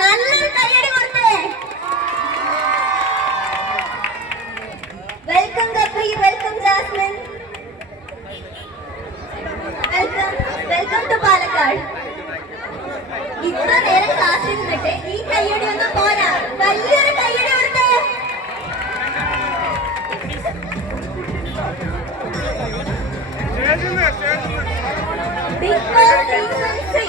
നല്ലൊരു കയ്യടി കൊടുത്തേ. Welcome Gabri, welcome Jasmine, welcome to Palakkad. ഇത്ര നേരം ക്ലാസ്സിൽ നിന്നിട്ട് ഈ കയ്യടി ഒന്നും പോരാ, വലിയൊരു കയ്യടി കൊടുത്തേ. ബിഗ് ബോസ് സീസൺ 6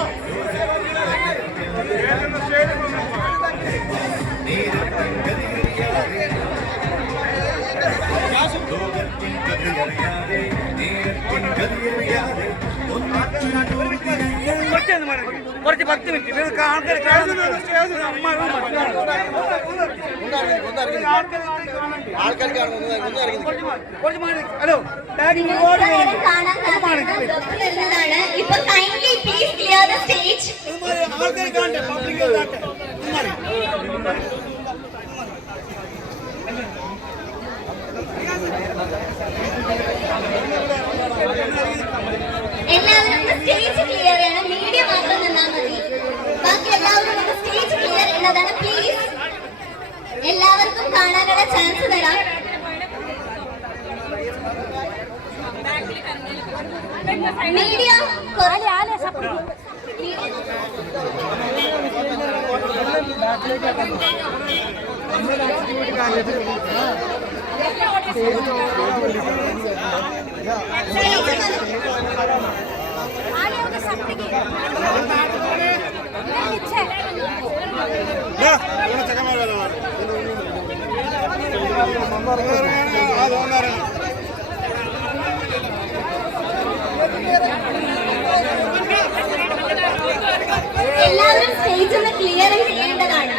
കുറച്ച് 10 മിനിറ്റ് ഹലോ ഇപ്പൊ kindly please clear the stage. ആൾക്കാർ കാണട്ടെ, പബ്ലിക് കാണട്ടെ. എല്ലാവരും സ്റ്റേജ് ക്ലിയർ ചെയ്യണം. മീഡിയ മാത്രം നിന്നാൽ മതി. ബാക്കി എല്ലാവരും സ്റ്റേജ് ക്ലിയർ ചെയ്യുന്നതാണ്. പ്ലീസ് എല്ലാവർക്കും കാണാനുള്ള ചാൻസ് തരാം. മീഡിയ എല്ലാവരും സ്റ്റേജ് ഒന്ന് ക്ലിയർ ചെയ്യേണ്ടതാണ്.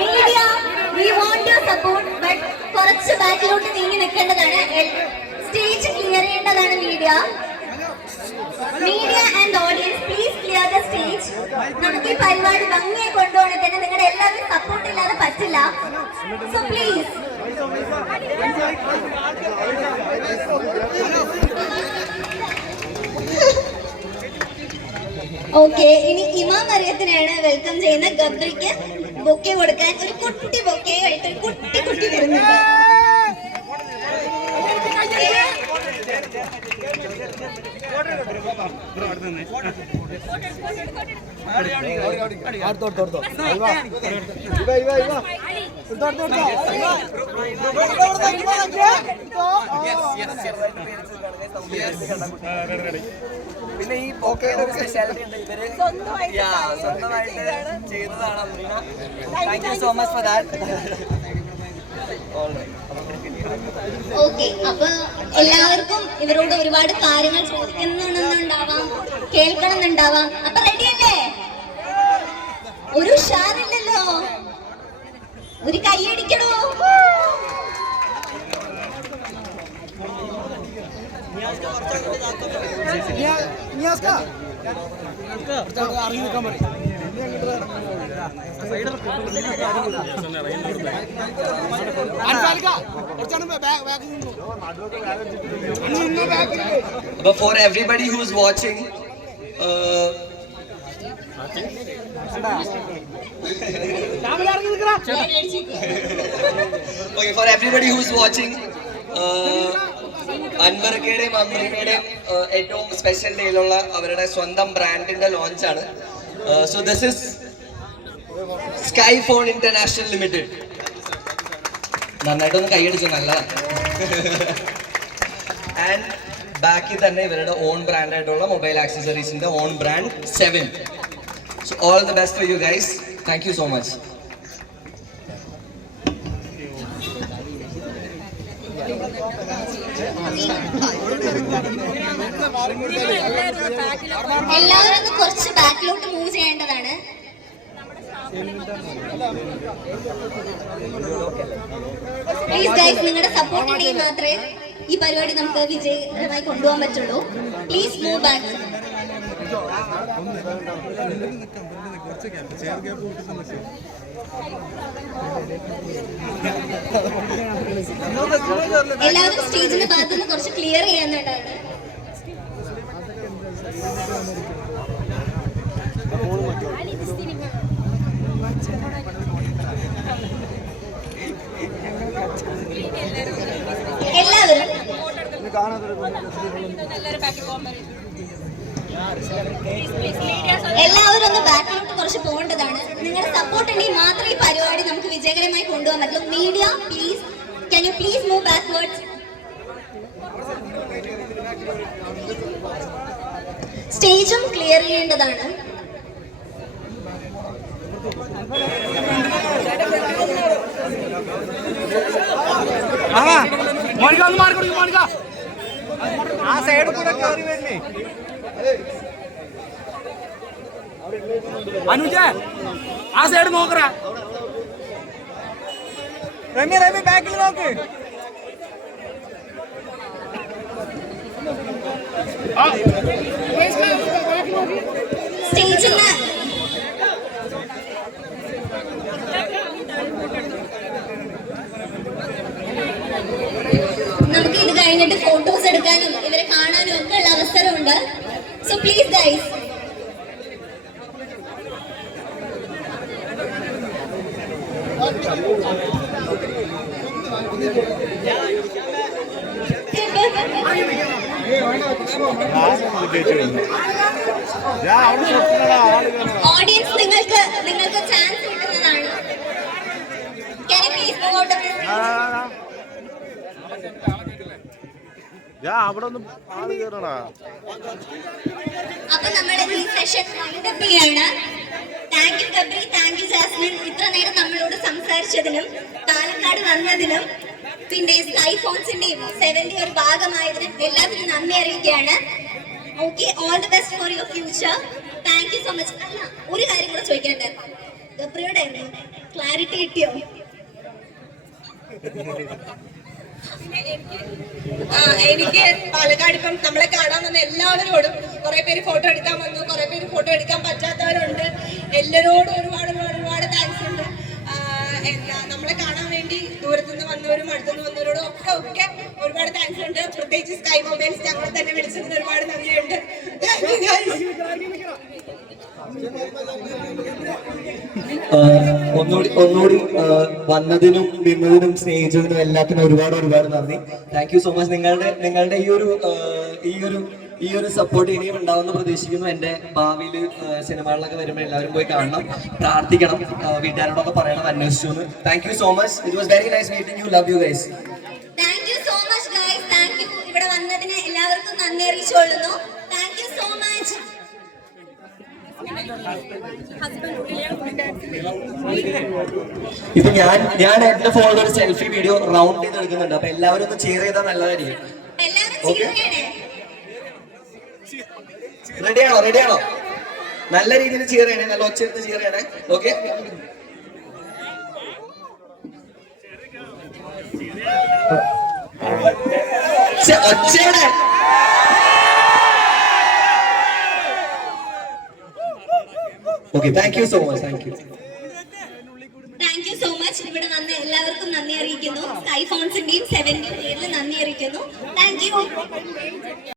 Media we want your support, but കുറച്ച് ബാക്കിലോട്ട് നീങ്ങി നിൽക്കേണ്ടതാണ്. സ്റ്റേജ് ക്ലിയർ ചെയ്യേണ്ടതാണ്. Media and audience please clear the stage. നമുക്ക് ഈ പരിപാടി ഭംഗിയായി കൊണ്ടുപോകണത്തിന് നിങ്ങളുടെ എല്ലാവരും സപ്പോർട്ട് ഇല്ലാതെ പറ്റില്ല. So please. ഓക്കെ, ഇനി ഇമാം മറിയത്തിനാണ് വെൽക്കം ചെയ്യുന്ന. ഗബ്രിക്ക് ബൊക്കെ കൊടുക്കാൻ ഒരു കുട്ടി ബൊക്കെ ആയിട്ട് ഒരു കുട്ടി വരുന്നുണ്ട്. പിന്നെ ഈ ബൊക്കയുടെ ഒരു സ്പെഷ്യാലിറ്റി ഉണ്ട്. ഇവര് സ്വന്തമായിട്ട് ചെയ്തതാണ് Amreena. Thank you so much for that. Okay, അപ്പൊ എല്ലാവർക്കും ഇവരോട് ഒരുപാട് കാര്യങ്ങൾ ചോദിക്കുന്നുണ്ടാവാം, കേൾക്കണമെന്നുണ്ടാവാം. അപ്പൊ റെഡിയല്ലേ? ഒരു ഉഷാറില്ലല്ലോ, ഒരു കൈയടിക്കണോ? But for everybody who's watching, okay, for everybody who's watching, അൻവർക്കയുടെയും അമ്രീനയുടെയും ഏറ്റവും സ്പെഷ്യൽ ഡേയിലുള്ള അവരുടെ സ്വന്തം ബ്രാൻഡിന്റെ ലോഞ്ചാണ്. So this is sky phone international limited. നന്നായിട്ടൊന്ന് കൈയടിച്ചു, നല്ലതാണ്. ആൻഡ് ബാക്കിൽ തന്നെ ഇവരുടെ ഓൺ ബ്രാൻഡ് ആയിട്ടുള്ള മൊബൈൽ ആക്സസറീസിന്റെ own brand 7. So all the best for you guys. Thank you so much. എല്ലാവരും കുറച്ച് ബാക്കിലോട്ട് മൂവ് ചെയ്യേണ്ടതാണ്. പ്ലീസ് ഗൈസ്, നിങ്ങളുടെ സപ്പോർട്ട് ഉണ്ടെങ്കിൽ മാത്രമേ ഈ പരിപാടി നമുക്ക് വിജയകരമായി കൊണ്ടുപോകാൻ പറ്റുള്ളൂ. Please move back. എല്ലാവരും സ്റ്റേജിന്റെ ഭാഗത്തുനിന്ന് കുറച്ച് ക്ലിയർ ചെയ്യാന്നുണ്ടാണ്. എല്ലാവരും ഒന്ന് ബാക്കിലോട്ട് കുറച്ച് പോകേണ്ടതാണ്. നിങ്ങളുടെ സപ്പോർട്ട് ഉണ്ടെങ്കിൽ മാത്രമേ ഈ പരിപാടി നമുക്ക് വിജയകരമായി കൊണ്ടുപോകാൻ പറ്റുള്ളൂ. Media please, can you please move backwards? സ്റ്റേജും ക്ലിയർ ചെയ്യേണ്ടതാണ്. ആ സൈഡ് കൂടെ കയറി വരുന്നേ അനുജ, ആ സൈഡ് നോക്കറ. രമ്യ രമ്യ ബാക്കിൽ നോക്ക്. സ്റ്റേജിൽ നമുക്ക് ഇത് കഴിഞ്ഞിട്ട് ഫോട്ടോസ് എടുക്കാനും ഇവരെ കാണാനും ഒക്കെ ഉള്ള അവസരമുണ്ട്. സോ പ്ലീസ് ഗൈസ്, ഓഡിയൻസ് നിങ്ങൾക്ക് ചാൻസ് കിട്ടുന്നതാണ്. Can you please move out of this? അപ്പൊ നമ്മുടെ ഈ സെഷൻ വൈൻഡ് അപ്പ് ചെയ്യാണ്. Thank you Gabri, thank you Jasmine, ഇത്ര നേരം നമ്മളോട് സംസാരിച്ചതിനും പാലക്കാട് വന്നതിനും പിന്നെ സ്കൈ ഫോൺസിന്റെയും 7ന്റെ ഒരു ഭാഗമായതിനും എല്ലാത്തിനും നന്ദി അറിയിക്കുകയാണ്. Okay, all the best for your future. Thank you so much. അല്ല, ഒരു കാര്യം കൂടെ ചോദിക്കാണ്ടായിരുന്നു. ഗബ്രിയോടെ ക്ലാരിറ്റി കിട്ടിയോ? എനിക്ക് പാലക്കാട് ഇപ്പം നമ്മളെ കാണാൻ വന്ന എല്ലാവരോടും കുറെ പേര് ഫോട്ടോ എടുക്കാൻ വന്നു, കുറെ പേര് ഫോട്ടോ എടുക്കാൻ പറ്റാത്തവരുണ്ട്. എല്ലാവരോടും ഒരുപാട് ഒരുപാട് ഒരുപാട് താങ്ക്സ് ഉണ്ട്. നമ്മളെ കാണാൻ വേണ്ടി ദൂരത്തുനിന്ന് വന്നവരും അടുത്തുനിന്ന് വന്നവരോടും ഒക്കെ ഒരുപാട് താങ്ക്സ് ഉണ്ട്. പ്രത്യേകിച്ച് സ്കൈ മൊബൈൽസ് ഞങ്ങളെ തന്നെ വിളിച്ചതിന് ഒരുപാട് നന്ദിയുണ്ട്. ഒന്നുകൂടി വന്നതിനും നിന്നതിനും സ്നേഹിച്ചതിനും എല്ലാത്തിനും ഒരുപാട് നന്ദി. Thank you so much. നിങ്ങളുടെ ഈ ഒരു സപ്പോർട്ട് ഇനിയും ഉണ്ടാവുമെന്ന് പ്രതീക്ഷിക്കുന്നു. എന്റെ ഭാവിയിൽ സിനിമകളിലൊക്കെ വരുമ്പോൾ എല്ലാവരും പോയി കാണണം, പ്രാർത്ഥിക്കണം, വീട്ടുകാരോടൊക്കെ പറയണം, അന്വേഷിച്ചു. Thank you so much. It was very nice meeting you. Love you guys. Thank you so much guys. Thank you. ഇവിടെ വന്നതിന് എല്ലാവർക്കും നന്ദി അറിയിച്ചുകൊള്ളുന്നു. Thank you so much. ഇപ്പൊ ഞാൻ എന്റെ ഫോണിൽ ഒരു സെൽഫി വീഡിയോ റൗണ്ട് ചെയ്ത് എടുക്കുന്നുണ്ട്. അപ്പൊ എല്ലാവരും ഒന്ന് cheer ചെയ്താൽ നല്ലതായിരിക്കും. റെഡിയാണോ? നല്ല രീതിയിൽ cheer ചെയ്യണേ, നല്ല ഒച്ചയെടുത്ത് cheer ചെയ്യണേ. ഓക്കെ, ഒച്ചയുടെ okay. Thank you so much. Thank you so much. ഇവിടെ വന്ന എല്ലാവർക്കും നന്ദി അറിയിക്കുന്നു. സ്കൈ ഫോൺസിന്റെയും 7ന്റെയും പേരിൽ നന്ദി അറിയിക്കുന്നു. Thank you.